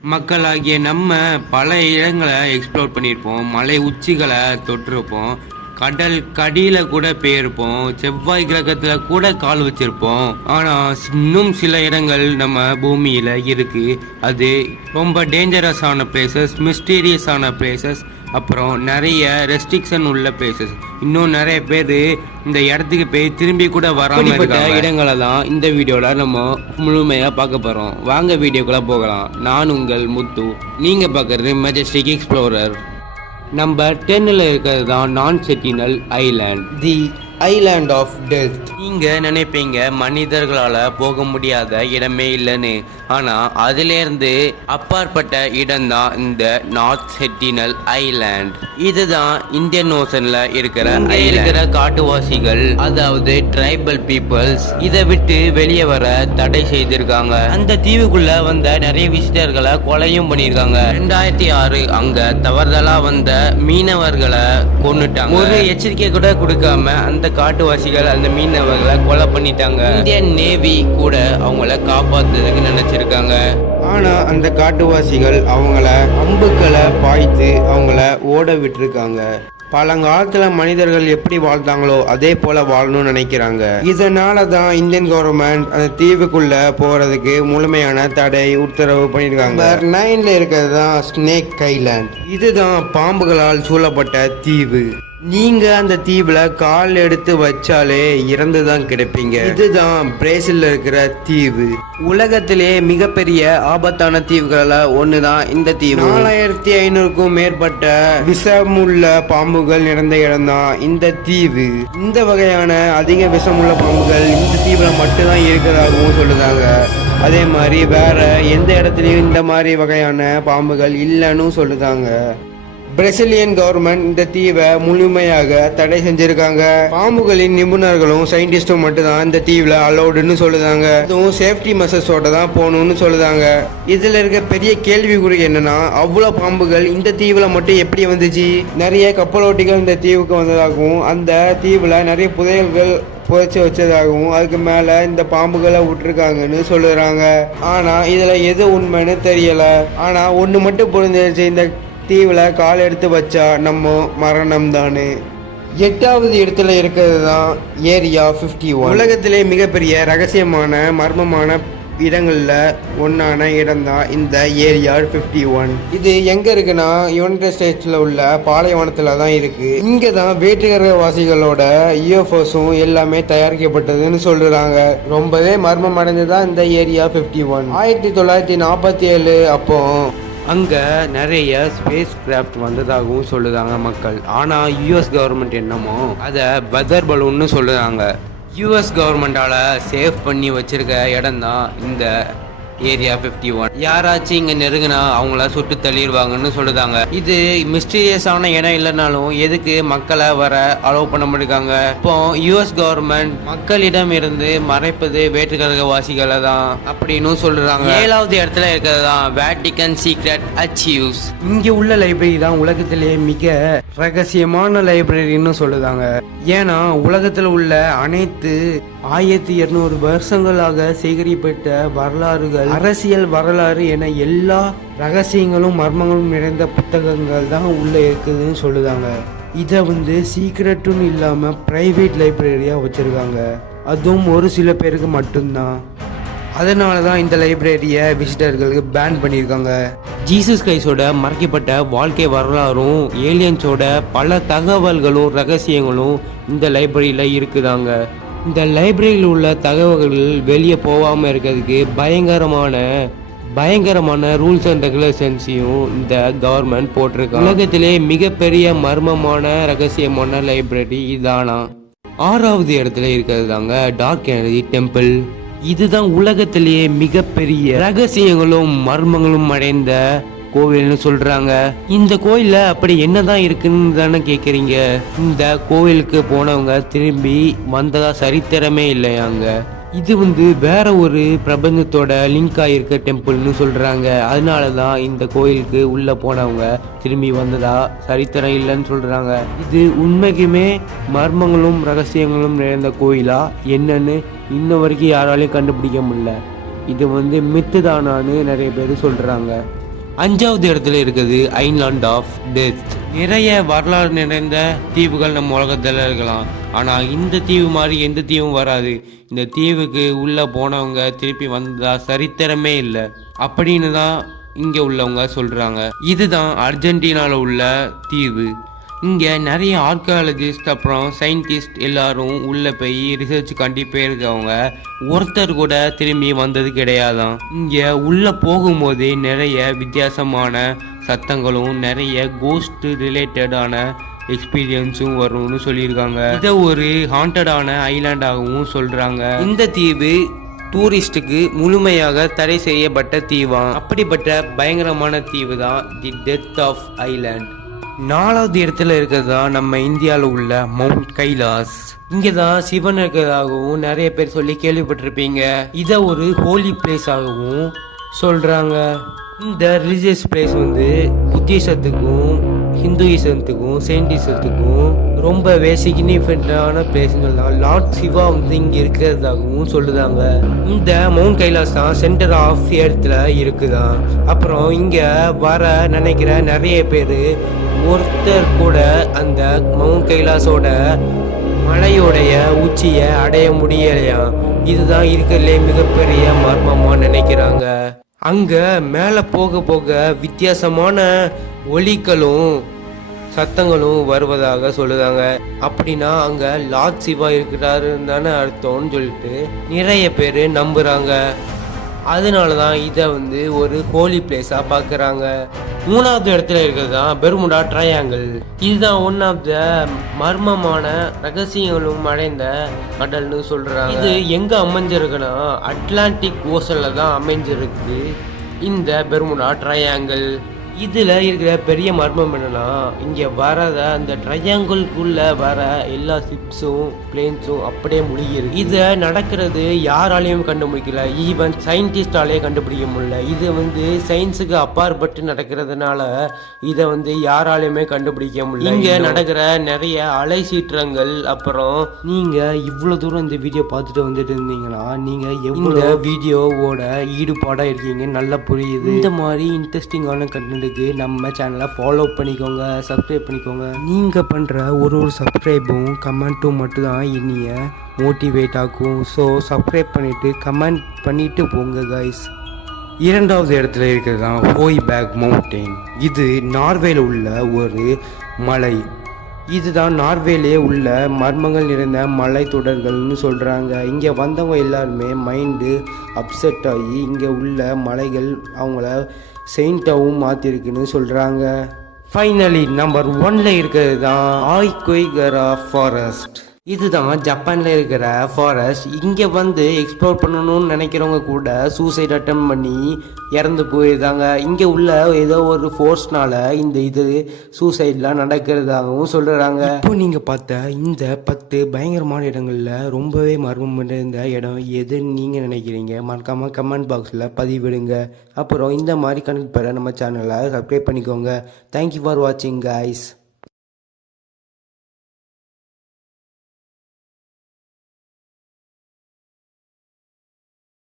மக்களாகிய நம்ம பல இடங்களை எக்ஸ்ப்ளோர் பண்ணியிருப்போம். மலை உச்சிகளை தொட்டிருப்போம். கடல் கடியில் கூட போயிருப்போம். செவ்வாய் கிரகத்தில் கூட கால் வச்சிருப்போம். ஆனால் இன்னும் சில இடங்கள் நம்ம பூமியில் இருக்கு. அது ரொம்ப டேஞ்சரஸான பிளேசஸ், மிஸ்டீரியஸான பிளேசஸ், அப்புறம் நிறைய ரெஸ்ட்ரிக்ஷன் உள்ள பிளேசஸ். இன்னும் நிறைய பேர் இந்த இடத்துக்கு போய் திரும்பி கூட வராம இருக்க இடங்களை தான் இந்த வீடியோல நம்ம முழுமையா பார்க்க போறோம். வாங்க வீடியோக்குள்ள போகலாம். நான் உங்கள் முத்து. நீங்க பார்க்கறது மெஜஸ்டிக் எக்ஸ்ப்ளோரர். நம்பர் 10ல் இருக்கிறது தான் நான் Sentinel Island, the island of death. நீங்க நினைப்பீங்க மனிதர்களால போக முடியாத இடமே இல்லைன்னு. ஆனா அதிலிருந்து அப்பாற்பட்ட இடம்தான் இந்த நார்த் சென்டினல் ஐலாண்ட். இதுதான் இந்தியன் ஓசன்ல இருக்கிற காட்டுவாசிகள், அதாவது ட்ரைபல் பீப்புள்ஸ் இதை விட்டு வெளியே வர தடை செய்திருக்காங்க. அந்த தீவுக்குள்ள வந்த நிறைய விசிட்டர்களை கொலையும் பண்ணிருக்காங்க. 2006 அங்க தவறுதலா வந்த மீனவர்களை கொன்னுட்டாங்க. ஒரு எச்சரிக்கை கூட கொடுக்காம அந்த காட்டுவாசிகள் அந்த மீனவர்களை கொலை பண்ணிட்டாங்க. இந்தியன் நேவி கூட அவங்கள காப்பாத்துறதுக்கு நினைச்சிருக்காங்க. ஆனா அந்த காட்டுவாசிகள் அவங்கள அம்புக்களை பாய்த்து அவங்கள ஓட விட்டுருக்காங்க. பழங்காலத்துல மனிதர்கள் எப்படி வாழ்ந்தாங்களோ அதே போல வாழணும்னு நினைக்கிறாங்க. இதனாலதான் இந்தியன் கவர்மெண்ட் அந்த தீவுக்குள்ள போறதுக்கு முழுமையான தடை உத்தரவு பண்ணிருக்காங்க. நம்பர் 9ல இருக்கிறது தான் ஸ்னேக் ஐலாண்ட். இதுதான் பாம்புகளால் சூழப்பட்ட தீவு. நீங்க அந்த தீவுல கால் எடுத்து வச்சாலே இறந்துதான் கிடைப்பீங்க. இதுதான் பிரேசில்ல இருக்கிற தீவு. உலகத்திலே மிகப்பெரிய ஆபத்தான தீவுகள ஒண்ணுதான் இந்த தீவு. 4500க்கும் மேற்பட்ட விஷமுள்ள பாம்புகள் நிறைந்த இடம்தான் இந்த தீவு. இந்த வகையான அதிக விஷமுள்ள பாம்புகள் இந்த தீவுல மட்டும்தான் இருக்கிறதாகவும் சொல்லுதாங்க. அதே மாதிரி வேற எந்த இடத்துலயும் இந்த மாதிரி வகையான பாம்புகள் இல்லைன்னு சொல்லுதாங்க. பிரேசிலியன் கவர்மெண்ட் இந்த தீவை முழுமையாக தடை செஞ்சிருக்காங்க. பாம்புகளின் நிபுணர்களும் சயின்டிஸ்டும் மட்டும்தான் இந்த தீவுல அலௌடுன்னு சொல்லுதாங்க. அதுவும் சேஃப்டி மெஷர்ஸோட தான் போகணும்னு சொல்லுதாங்க. இதுல இருக்க பெரிய கேள்விக்குறி என்னன்னா, அவ்வளவு பாம்புகள் இந்த தீவுல மட்டும் எப்படி வந்துச்சு? நிறைய கப்பலோட்டிகள் இந்த தீவுக்கு வந்ததாகவும், அந்த தீவுல நிறைய புதையல்கள் புதைச்சி வச்சதாகவும், அதுக்கு மேல இந்த பாம்புகளை விட்டுருக்காங்கன்னு சொல்லுறாங்க. ஆனா இதுல எது உண்மைன்னு தெரியல. ஆனா ஒண்ணு மட்டும் புரிஞ்சிருச்சு, இந்த தீவுல கால் எடுத்து வச்சா நம்ம மரணம் தானே. 8வது இடத்துல இருக்கிறது தான் ஏரியா 51. உலகத்திலே மிகப்பெரிய ரகசியமான மர்மமான இடங்கள்ல ஒன்னான இடம் தான் இந்த ஏரியா 51. இது எங்க இருக்குன்னா யுனைடெட் ஸ்டேட்ஸ்ல உள்ள பாலைவனத்துல தான் இருக்கு. இங்க தான் வேற்றுகிரகவாசிகளோட யூஎஃப்ஓஸும் எல்லாமே தயாரிக்கப்பட்டதுன்னு சொல்றாங்க. ரொம்பவே மர்மம் அடைஞ்சதான் இந்த ஏரியா 51. 1947 அப்போ அங்க நிறைய ஸ்பேஸ் கிராஃப்ட் வந்ததாகவும் சொல்லுதாங்க மக்கள். ஆனா யூஎஸ் கவர்மெண்ட் என்னமோ அதை வெதர் பலூன்னு சொல்லுறாங்க. யூஎஸ் கவர்மெண்டால சேவ் பண்ணி வச்சிருக்க இடம் தான் இந்த ஏரியா 51. யாராச்சும் இங்க நெருங்கினா அவங்கள சுட்டு தள்ளிடுவாங்கன்னு சொல்லுதாங்க. இது மிஸ்டீரியஸான இடம் இல்லைனாலும் எதுக்கு மக்களை வர அலோவ் பண்ண முடியாங்க? இப்போ யூஎஸ் கவர்மெண்ட் மக்களிடம் இருந்து மறைப்பது வேற்றுக்கிரகவாசிகளை தான் அப்படின்னு சொல்றாங்க. 7வது இடத்துல இருக்கிறது தான் வேட்டிகன் சீக்ரெட் அச்சீவ்ஸ். இங்க உள்ள லைப்ரரி தான் உலகத்திலே மிக ரகசியமான லைப்ரரின்னு சொல்லுதாங்க. ஏன்னா உலகத்தில் உள்ள அனைத்து 1200 வருஷங்களாக சேகரிக்கப்பட்ட வரலாறுகள், அரசியல் வரலாறு என எல்லா ரகசியங்களும் மர்மங்களும் நிறைந்த புத்தகங்கள் தான் உள்ள இருக்குதுன்னு சொல்லுதாங்க. இதை சீக்ரெட்டுன்னு இல்லாம பிரைவேட் லைப்ரரியா வச்சிருக்காங்க. அதுவும் ஒரு சில பேருக்கு மட்டும்தான். அதனால தான் இந்த லைப்ரரியை விசிட்டர்களுக்கு பேன் பண்ணியிருக்காங்க. ஜீசஸ் கிரைஸ்டோட மறைக்கப்பட்ட வாழ்க்கை வரலாறும் ஏலியன்ஸோட பல தகவல்களும் ரகசியங்களும் இந்த லைப்ரரியில் இருக்குதாங்க. இந்த லைப்ரரியில் உள்ள தகவல்கள் வெளியே போகாமல் இருக்கிறதுக்கு பயங்கரமான ரூல்ஸ் அண்ட் ரெகுலேஷன்ஸையும் இந்த கவர்மெண்ட் போட்டிருக்கு. உலகத்திலே மிகப்பெரிய மர்மமான ரகசியமான லைப்ரரி இதானா. 6வது இடத்துல இருக்கிறது தாங்க டார்க் எனர்ஜி டெம்பிள். இதுதான் உலகத்திலேயே மிகப்பெரிய ரகசியங்களும் மர்மங்களும் அடைந்த கோவில்னு சொல்றாங்க. இந்த கோயில்ல அப்படி என்னதான் இருக்குன்னு தானே கேக்குறீங்க. இந்த கோவிலுக்கு போனவங்க திரும்பி வந்ததா சரித்திரமே இல்லையாங்க. இது வேற ஒரு பிரபஞ்சத்தோட லிங்க் ஆயிருக்க டெம்பிள்னு சொல்றாங்க. அதனாலதான் இந்த கோயிலுக்கு உள்ள போனவங்க திரும்பி வந்ததா சரித்திரம் இல்லைன்னு சொல்றாங்க. இது உண்மைக்குமே மர்மங்களும் ரகசியங்களும் நிறைந்த கோயிலா என்னன்னு இன்ன வரைக்கும் யாராலையும் கண்டுபிடிக்க முடியல. இது மித்து தானான்னு நிறைய பேர் சொல்றாங்க. 5வது இடத்துல இருக்குது ஐலாண்ட் ஆஃப் டெத். நிறைய வரலாறு நிறைந்த தீவுகள் நம்ம உலகத்தில் இருக்கலாம், ஆனால் இந்த தீவு மாதிரி எந்த தீவும் வராது. இந்த தீவுக்கு உள்ளே போனவங்க திருப்பி வந்ததா சரித்திரமே இல்லை அப்படின்னு தான் இங்கே உள்ளவங்க சொல்கிறாங்க. இதுதான் அர்ஜென்டினாவில் உள்ள தீவு. இங்கே நிறைய ஆர்கியாலஜிஸ்ட் அப்புறம் சயின்டிஸ்ட் எல்லாரும் உள்ளே போய் ரிசர்ச் காண்டி போயிருக்கவங்க ஒருத்தர் கூட திரும்பி வந்தது கிடையாதான். இங்கே உள்ளே போகும்போதே நிறைய வித்தியாசமான சத்தங்களும் நிறைய கோஸ்ட் ரிலேட்டடான எக்ஸ்பீரியன்ஸும் வரும்னு சொல்லியிருக்காங்க. இதை ஒரு ஹாண்டடான ஐலாண்டாகவும் சொல்கிறாங்க. இந்த தீவு டூரிஸ்டுக்கு முழுமையாக தடை செய்யப்பட்ட தீவான். அப்படிப்பட்ட பயங்கரமான தீவு தான் தி டெத் ஆஃப் ஐலாண்ட். 4வது இடத்துல இருக்கிறது தான் நம்ம இந்தியாவில் உள்ள மவுண்ட் கைலாஸ். இங்கே தான் சிவன் இருக்கிறதாகவும் நிறைய பேர் சொல்லி கேள்விப்பட்டிருப்பீங்க. இதை ஒரு ஹோலி பிளேஸ் ஆகவும் சொல்கிறாங்க. இந்த ரிலீஜியஸ் பிளேஸ் வந்து புத்திசத்துக்கும் ஹிந்துயிசத்துக்கும் சயின்டிசத்துக்கும் ரொம்பவே சிக்னிஃபிகண்டான பிளேஸுங்கள் தான். லார்ட் சிவா வந்து இங்கே இருக்கிறதாகவும் சொல்லுதாங்க. இந்த மவுண்ட் கைலாஸ் தான் சென்டர் ஆஃப் எர்த்தில் இருக்குதான். அப்புறம் இங்கே வர நினைக்கிற நிறைய பேர் ஒருத்தர் கூட அந்த மவுண்ட் கைலாஸோட மலையோடைய உச்சியை அடைய முடியலையா. இதுதான் இருக்கிறதுலே மிகப்பெரிய மர்மமா நினைக்கிறாங்க. அங்க மேலே போக போக வித்தியாசமான ஒலிகளும் சத்தங்களும் வருவதாக சொல்லுதாங்க. அப்படின்னா அங்க லார்ட் சிவா இருக்கிறாருன்னு தானே அர்த்தம்னு சொல்லிட்டு நிறைய பேர் நம்புறாங்க. அதனால தான் இதை வந்து ஒரு ஹோலி பிளேஸாக பார்க்குறாங்க. 3வது இடத்துல இருக்கிறது தான் பெர்முடா ட்ரையாங்கிள். இதுதான் ஒன் ஆஃப் த மர்மமான ரகசியங்களும் அடைந்த கடல்னு சொல்கிறாங்க. இது எங்கே அமைஞ்சிருக்குன்னா அட்லாண்டிக் ஓஷனில் தான் அமைஞ்சிருக்கு இந்த பெர்முடா ட்ரையாங்கிள். இதில் இருக்கிற பெரிய மர்மம் என்னன்னா இங்கே வரத அந்த ட்ரையாங்கிள்குள்ளே வர எல்லா ஷிப்ஸும் பிளேன்ஸும் அப்படியே முழுகிருக்கு. இதை நடக்கிறது யாராலையும் கண்டுபிடிக்கல, ஈவன் சயின்டிஸ்டாலேயே கண்டுபிடிக்க முடியல. இது வந்து சயின்ஸுக்கு அப்பாற்பட்டு நடக்கிறதுனால இதை வந்து யாராலையுமே கண்டுபிடிக்க முடியல. இங்கே நடக்கிற நிறைய அலை சீற்றங்கள். அப்புறம் நீங்கள் இவ்வளோ தூரம் இந்த வீடியோ பார்த்துட்டு வந்துட்டு இருந்தீங்கன்னா நீங்கள் எவ்வளோ வீடியோவோட ஈடுபாடாக இருக்கீங்க நல்லா புரியுது. இந்த மாதிரி இன்ட்ரெஸ்டிங்கான கண்டென்ட் நம்ம சேனலை ஃபாலோ பண்ணிக்கோங்க, சப்ஸ்கிரைப் பண்ணிக்கோங்க. நீங்கள் பண்ணுற ஒரு சப்ஸ்கிரைபும் கமெண்ட்டும் மட்டும்தான் என்னைய மோட்டிவேட் ஆகும். ஸோ சப்ஸ்கிரைப் பண்ணிவிட்டு கமெண்ட் பண்ணிவிட்டு போங்க கைஸ். 2வது இடத்துல இருக்கிறது தான் ஹோய் பேக் மவுண்டெயின். இது நார்வேல உள்ள ஒரு மலை. இதுதான் நார்வேலே உள்ள மர்மங்கள் நிறைந்த மலை தொடர்கள்னு சொல்கிறாங்க. இங்கே வந்தவங்க எல்லாருமே மைண்டு அப்செட் ஆகி இங்கே உள்ள மலைகள் அவங்கள செயின்ட்டாகவும் மாற்றிருக்குன்னு சொல்கிறாங்க. ஃபைனலி நம்பர் 1ல இருக்கிறது தான் ஆய்கொய்கரா ஃபாரஸ்ட். இதுதான் ஜப்பானில் இருக்கிற ஃபாரஸ்ட். இங்கே வந்து எக்ஸ்ப்ளோர் பண்ணணும்னு நினைக்கிறவங்க கூட சூசைட் அட்டம் பண்ணி இறந்து போயிருந்தாங்க. இங்கே உள்ள ஏதோ ஒரு ஃபோர்ஸ்னால இது சூசைட்லாம் நடக்கிறதாகவும் சொல்கிறாங்க. இப்போ நீங்கள் பார்த்த இந்த 10 பயங்கரமான இடங்களில் ரொம்பவே மர்மம் இருந்த இடம் எதுன்னு நீங்கள் நினைக்கிறீங்க? மறக்காமல் கமெண்ட் பாக்ஸில் பதிவிடுங்க. அப்புறம் இந்த மாதிரி கண்டென்ட் பெற நம்ம சேனலை சப்ஸ்கிரைப் பண்ணிக்கோங்க. தேங்க்யூ ஃபார் வாட்சிங் கைஸ்.